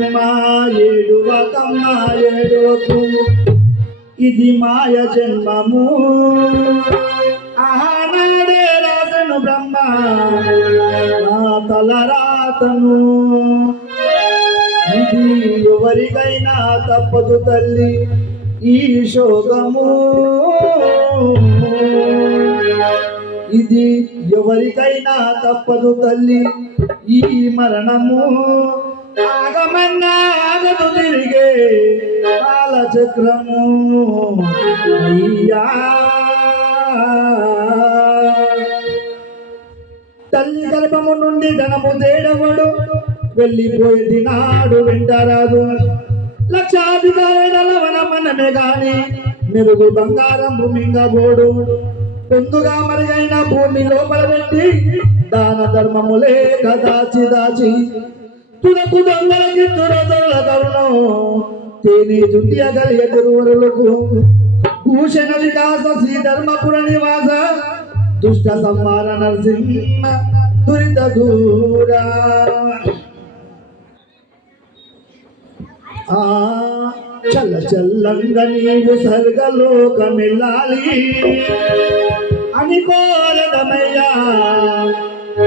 ఏడువకమ్మా ఏడువకమ్మా ఏడువకు ఇది మాయ జన్మము ఆనాడే రాజను బ్రహ్మ నా తలరాతను ఇది ఎవరికైనా తప్పదు తల్లి ఈ శోకము ఇది ఎవరికైనా తప్పదు తల్లి ఈ మరణము ఆగమన్నా ఆగదు తిరిగే కాలచక్రము అయ్యా తల్లి గర్భము నుండి ధనము తేడవడు వెళ్ళిపోయేది నాడు వెంటరాదు లక్షాధికారుల వనమనమే గాని మెరుగు బంగారం భూమింగబోడు పొందుగా మరుగైన భూమి లోపల పెట్టి దాన ధర్మములే దాచి దాచి తునకు దొంగలకి తురదొరల కరుణం తేనె జుట్టియ కలిగ తిరువరులకు భూషణ వికాస శ్రీ ధర్మపుర నివాస దుష్ట సంహార నరసింహ దురిత దూరా చల్ల చల్లంగా నీవు స్వర్గలోకమెల్లాలి అని కోరదమయ్యా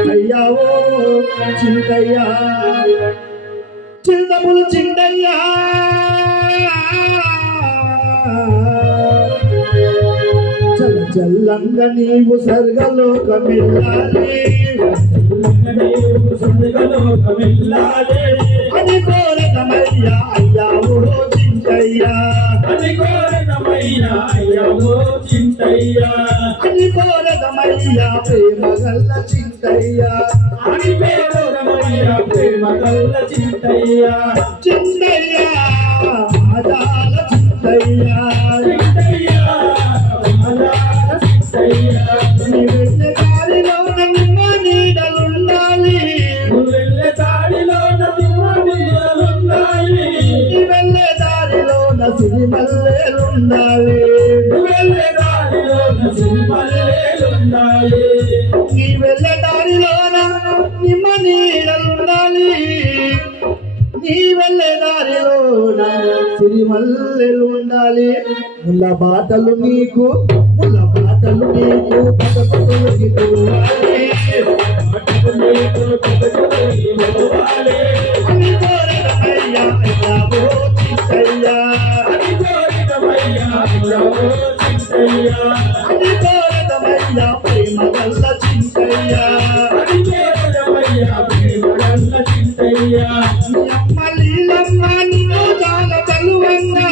అయ్యావో చింతయ్యా చింతములు చింతయ్యా చల్ల చల్లంగా నీవు స్వర్గలోకమెల్లాలి అని కోరదమయ్యా అయ్యావో చింతయ్యా అని కోరదమయ్యా అయ్యావో చింతయ్యా అని కోరదమయ్యా ప్రేమ గల్ల చింతయ్యా అని కోరదమయ్యా ప్రేమ గల్ల చింతయ్యా చింతయ్యా ఆదాల చింతయ్యా చింతయ్యా ఆదాల చింతయ్యా నీ వెళ్ళే దారిలోన నిమ్మ నీడలుండాలి నువ్వు వెళ్ళే దారిలోన నిమ్మ నీడలుండాలి నీ వెళ్ళే దారిలోన సిరిమల్లెలుండాలి నువ్వు వెళ్ళే దారిలోన సిరిమల్లెలుండాలి నీ వెళ్ళే దారిలోన నిమ్మ నీడలుండాలి నీ వెళ్ళే దారిలోన సిరిమల్లెలుండాలి ముల్ల బాటలు నీకు పదకొండుకి పోవాలి అని కోరదమయ్యా అయ్యావో చింతయ్యా అని కోరదమయ్యా అయ్యావో చింతయ్యా అని కోరదమయ్యా ప్రేమ గల్ల చింతయ్యా అని కోరదమయ్యా ప్రేమ గల్ల చింతయ్యా నీ అమ్మ లీలమ్మ నిన్ను చాలా తలువంగా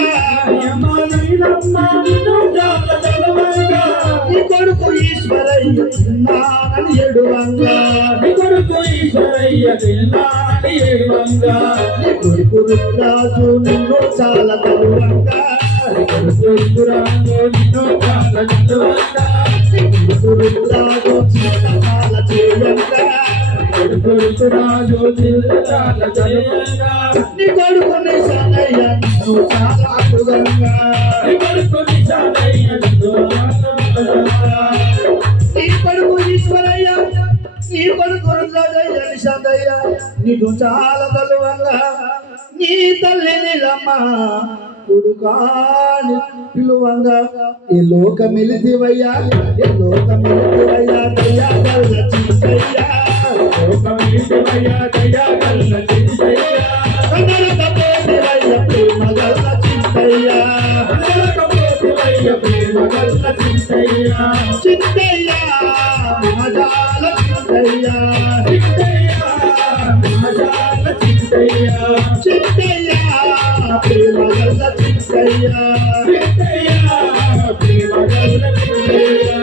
అమ్మ నీలమ్మ నిన్ను చాలా తలువంగా నీ కొడుకు ఈశ్వరయ్య చిన్నానని ఎడువంగా నీ కొడుకు ఈశ్వరయ్య తిన్నాని ఏడువంగా నీ కొడుకు రుద్రాజు నిన్ను చాలా తలువంగా నీ కొడుకు రుద్రాజు నిన్ను చాలా తలువంగా నీ కొడుకు రుద్రాజు చిన్నమాల చేయంగా కొడుకు రుద్రాజు చాలా చేయంగా నీ కొడుకు నిశానయ్య నిన్ను చాలా అద్భుతంగా నీ కొడుకు నిశానయ్య నిన్ను నీ కొడుకు ఈశ్వరయ్య నీ కొడుకు రుద్రాజయ్య నిశాంతయ్య నీకు చాలా తలువంగా నీ తల్లి నీలమ్మ కొడుకాని పిలువంగా ఏ లోకమిలిదివయ్యా దయ్యా గల్ల చింతయ్యా లోకమిలిదివయ్యా దయ్యా గల్ల చింతయ్యా కన్నడకపోతివయ్య ప్రేమ గల్ల చింతయ్యా కన్నడకపోతివయ్య ప్రేమ గల్ల చింతయ్యా చింతయ్యా మహాజాల చింతయ్యా చింతయ్యా మహాజాల చింతయ్యా చింతయ్యా ప్రేమ గల్ల చింతయ్యా చింతయ్యా ప్రేమ గల్ల చింతయ్యా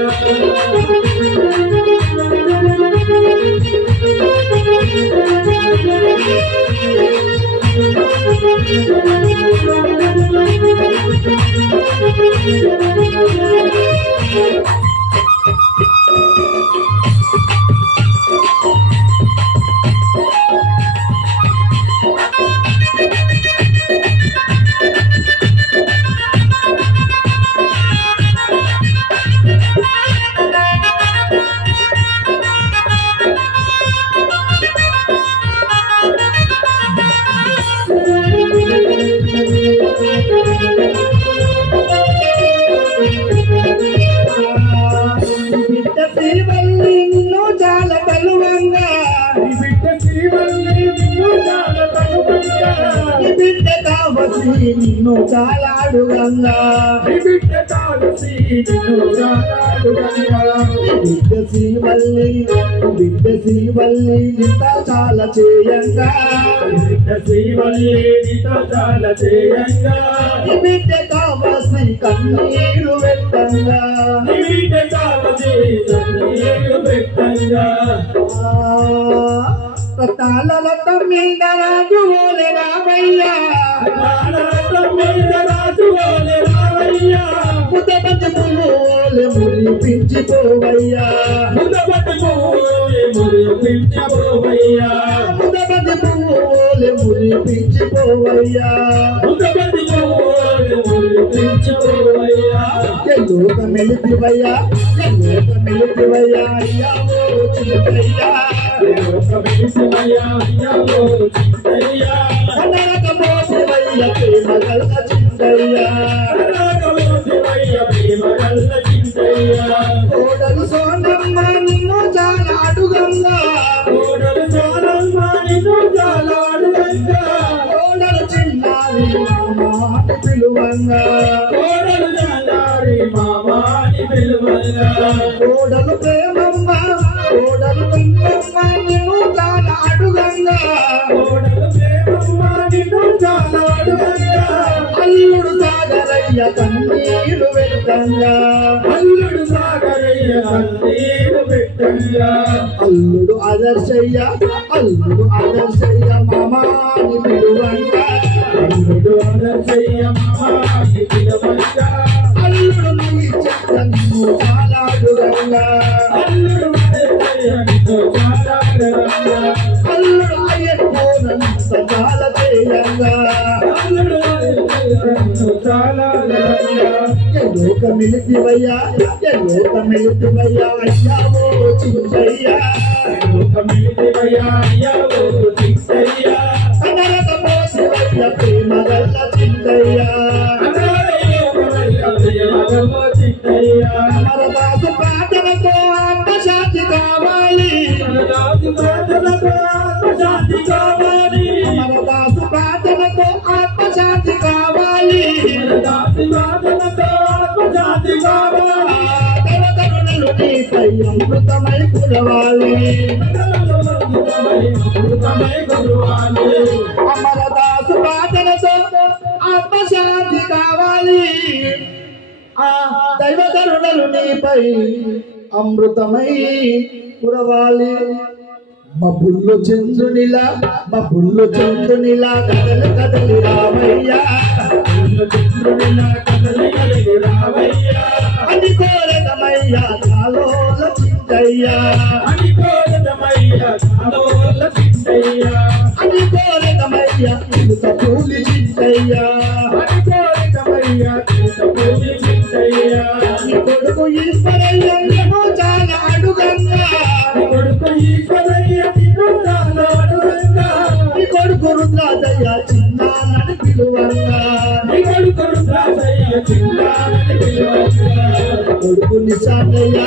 కావసి నిన్ను చాలాడుగంగా బిడ్డ కావసి నిన్ను చాలాడుగంగా బిడ్డ శ్రీవల్లి నిత చాలా చేయంగా బిడ్డ శ్రీవల్లి నిత చాలా చేయంగా బిడ్డ కావసి కన్నీరు వెట్టంగా బిడ్డ కావసి కన్నీరు వెట్టంగా రతాల రథం మీద రాజు ఓలే రామయ్యా ముద్దబంతి పువ్వులే మురిపించిపోవయ్యా ముద్దబంతి పువ్వులే మురిపించిపోవయ్యా ముద్దబంతి పువ్వులే మురిపించిపోవయ్యా ముద్దబంతి పువ్వులే మురిపించిపోవయ్యా ఎల్లోక మెలితివయ్యా అయ్యా ఓ చిన్నయ్యా కనరక మోసివయ్య ప్రేమ గల్ల చిందయ్యా కోడలు సోనమ్మ నిన్ను చాలా అడుగంగా కోడలు చిన్నారి మామాని పిలువంగా కోడలు ప్రేమమ్మ నిన్ను చాలా అడుగంగా అల్లుడు సాగరయ్య కన్నీరు వెట్టంగా అల్లుడు ఆదర్శయ్య మామాని పిలువంగా అల్లుడు నీ చెత్త నిన్ను చాలా అడుగంగా అల్లుడు అయ్యకోనంత చాలా చేయంగా ఎల్లోక మిలితివయ్యా అయ్యా ఓ చిన్నయ్యా కనరక మోసివయ్య ప్రేమ గల్ల చిందయ్యా అమరదాసు ప్రార్థనతో ఆత్మశాంతి కావాలి అమరదాసు ప్రార్థనతో ఆత్మశాంతి కావాలి దేవతరుణులు నీపై అమృతమై కురవాలి అమరదాసు ప్రార్థనతో ఆత్మశాంతి కావాలి ఆ దైవకరుణలు నీపై అమృతమై కురవాలి మబ్బుల్లో చంద్రునిలా కదలి రామయ్యా అని కోరదమయ్యా చాలోల చింతయ్యా అని కోరదమయ్యా ఇంత పూలి చింతయ్యా నీ కొడుకు ఈశ్వరయ్యను చాలా అడుగంగా నీ కొడుకు రుద్రాజయ్య చిన్నానని పిలువంగా కొడుకు నిశాటయ్య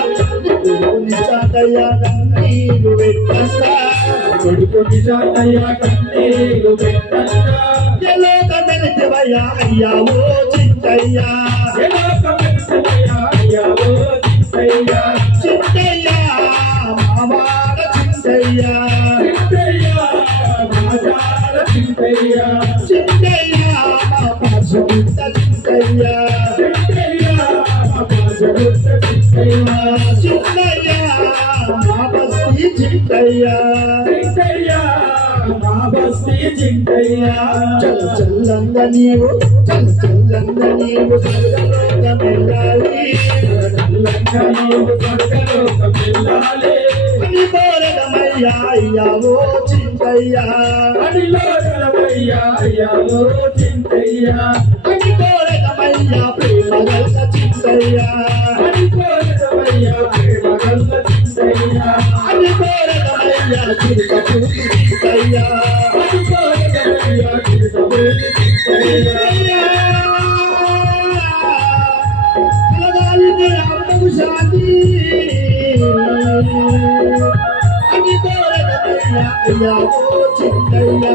కన్నీరు వెట్టంగా ఎలోక మెలితివయ్యా అయ్యా ఓ చింతయ్యా మామాల చింతయ్యా మా పాశుగుట్ట చింతయ్యా మా బస్తీ చింతయ్యా చల్లంగా నీవు స్వర్గలోకమెల్లాలి అని కోరదమయ్యా అయ్యా ఓ చింతయ్యా అని కోరదమయ్యా ప్రేమ గల్ల చింతయ్యా అని కోరదమయ్యా చింతయ్యా శాంతి అని కోరదమయ్యా అయ్యా ఓ చింతయ్యా